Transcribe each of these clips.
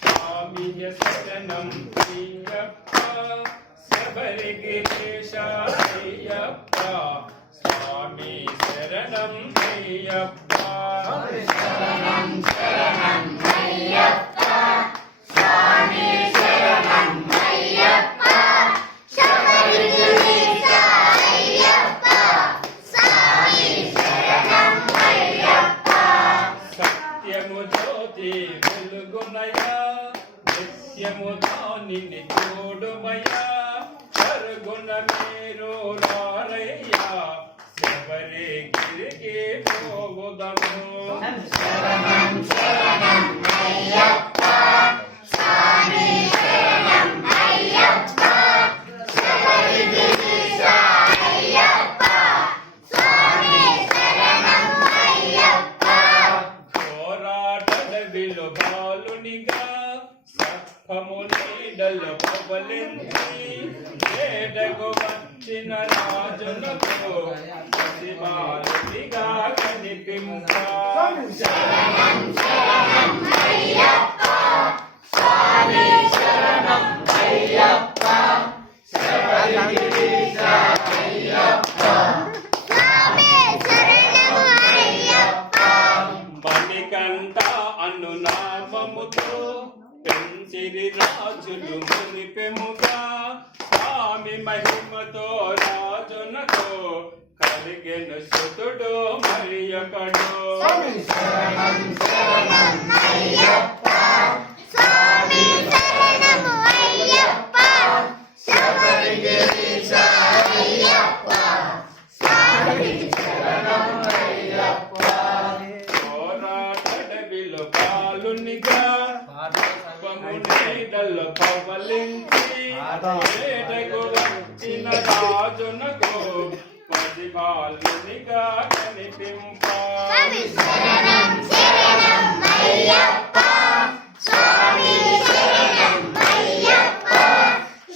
స్వామియ శరణం అయ్యప్ప శబరిగిరీశ అయ్యప్ప స్వామి శరణం అయ్యప్ప శరణం శరణం అయ్యప్ప స్వామి శరణం అయ్యప్ప శబరిగిరీశ అయ్యప్ప స్వామి శరణం అయ్యప్ప సత్యము జ్యోతి వెలుగునయా నిత్యము దానిని చూడుమయ్యా కరుగుణ మీరు రారయ్యా శబరిగిరికి పోవుదము శరణం శరణం అయ్యప్ప స్వామి శరణం అయ్యప్ప శబరిగిరీశ అయ్యప్ప స్వామి శరణం అయ్యప్ప పోరాటడవిలో బాలునిగా సత్ఫము నీడలు పవలించి ఏడగు వచ్చిన రాజులకు శివాలునిగా కనిపింప శరణం శరణం అయ్యప్ప స్వామి శరణం అయ్యప్ప శబరిగిరీశ అయ్యప్ప స్వామి శరణం అయ్యప్ప మణికంఠ అను నామముతో పెంచిరి రాజులు మునిపెముగా స్వామి మహిమతో రాజునతో కలిగెను సుతుడు మరియొకడు శరణం శరణం అయ్యప్ప స్వామి శరణం అయ్యప్ప శబరిగిరీశ అయ్యప్ప స్వామి శరణం అయ్యప్ప పోరాటడవిలో బాలునిగా నీడలు పవలించి ఏడగు వచ్చిన రాజునకు పది బాలునిగా కనిపింప శరణం శరణం అయ్యప్ప స్వామి శరణం అయ్యప్ప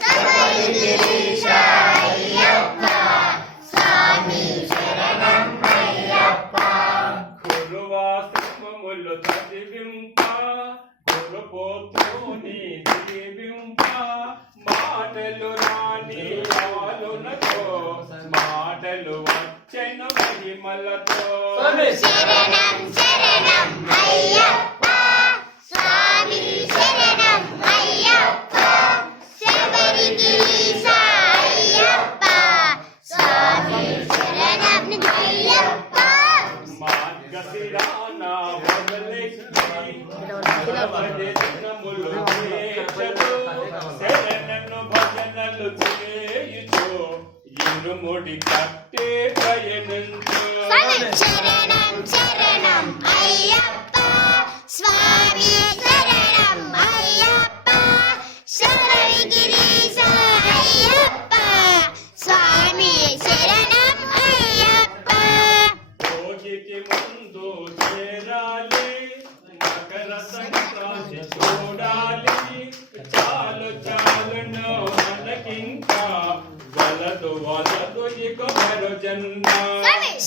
శబరిగిరీశ అయ్యప్ప స్వామి శరణం అయ్యప్ప గురువాశ్రమములు చదివింప గురుపోతుని దీవింప మాటలు రాని ఆలునతో మాటలు వచ్చెను మహిమలతో శరణం శరణం అయ్యప్ప స్వామి శరణం అయ్యప్ప శబరిగిరీశ అయ్యప్ప స్వామి శరణం అయ్యప్ప మార్గశిరాన మొదలెక్కి భజనములు చేయుచు శరణను భజనలు చేయుచు ఇరుముడి కట్టే పయనించు శరణం శరణం అయ్యప్ప స్వామి శరణం అయ్యప్ప శబరిగిరీశ అయ్యప్ప స్వామి శరణం అయ్యప్ప భోగికి ముందు చేరాలి మకర సంక్రాంతి చూడాలి చాలు చాలును మనకింకా వలదు వలదు ఇక మరో జన్మ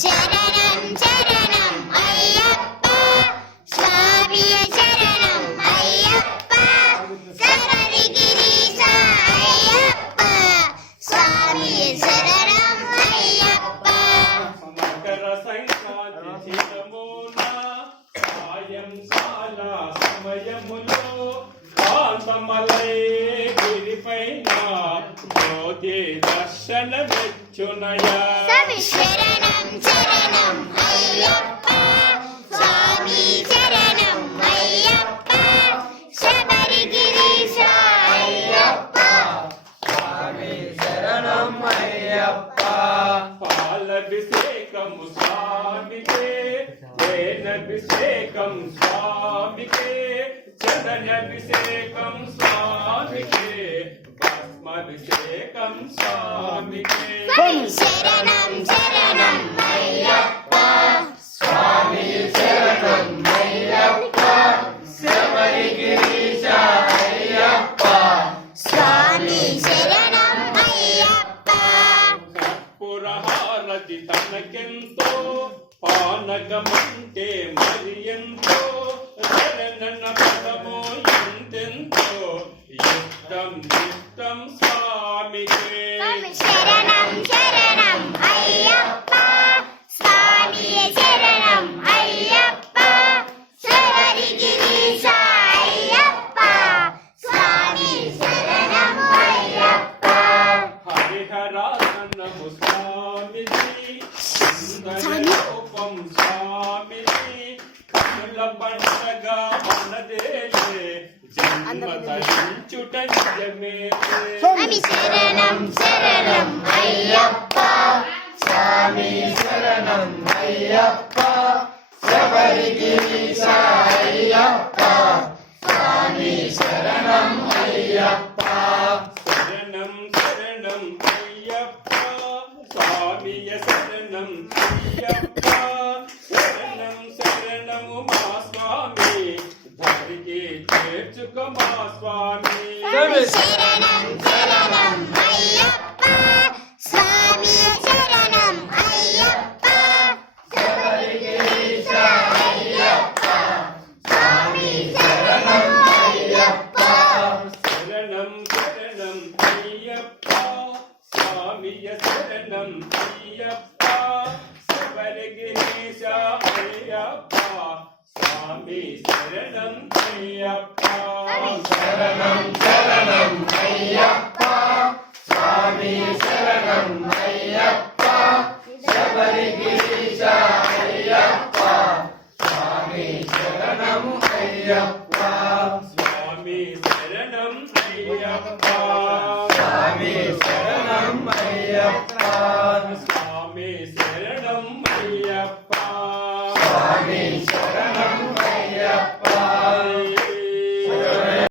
శరణం శరణం అయ్యప్ప స్వామి శరణం అయ్యప్ప శబరిగిరీశ అయ్యప్ప స్వామి శరణం అయ్యప్ప మకర సంక్రాంతి చిరమున సాయంకాల సమయములో కాంతమలై గిరిపైన జ్యోతి దర్శనమిచ్చునయా శరణం శరణం అయ్యప్ప స్వామి శరణం అయ్యప్ప శబరిగిరీశ అయ్యప్ప స్వామి శరణం అయ్యప్ప పాలభిషేకము స్వామికే వేణభిషేకం స్వామికే చదనభిషేకం స్వామికే భస్మాభిషేకం స్వామికే శరణం శరణం అయ్యప్ప స్వామి శరణం అయ్యప్ప శబరిగిరీశ అయ్యప్ప పండగమంటే మరి ఎంతో శరణన్న పదము ఎంతెంతో ఇష్టం ఇష్టం స్వామికే శరణం శరణం అయ్యప్ప స్వామి శరణం అయ్యప్ప శబరిగిరీశ అయ్యప్ప స్వామి శరణం అయ్యప్ప హరిహరాసనము స్వామిజీ సుందరరూపం స్వామిజీ కనుల పండగ మనదేలే జన్మ తరించుట నిజమే స్వామి శరణం శరణం అయ్యప్ప స్వామి శరణం అయ్యప్ప శబరిగిరీశ అయ్యప్ప స్వామి శరణం అయ్యప్ప శరణం శరణం అయ్యప్ప స్వామియ శరణం అయ్యప్ప శరణం శరణము మా స్వామి ధరికి చేర్చుక మా స్వామి శరణం శరణం అయ్యప్ప స్వామి శరణం అయ్యప్ప శబరిగిరీశ అయ్యప్ప స్వామి శరణం అయ్యప్ప శరణం శరణం అయ్యప్ప స్వామియ శరణం అయ్యప్ప శబరిగిరీశ అయ్యప్ప స్వామి శరణం అయ్యప్ప శరణం శరణం అయ్యప్ప స్వామి శరణం అయ్యప్ప శబరిగిరీశ అయ్యప్ప స్వామి శరణం అయ్యప్ప స్వామి శరణం అయ్యప్ప స్వామి శరణం అయ్యప్ప స్వామి శరణం అయ్యప్ప స్వామి శరణం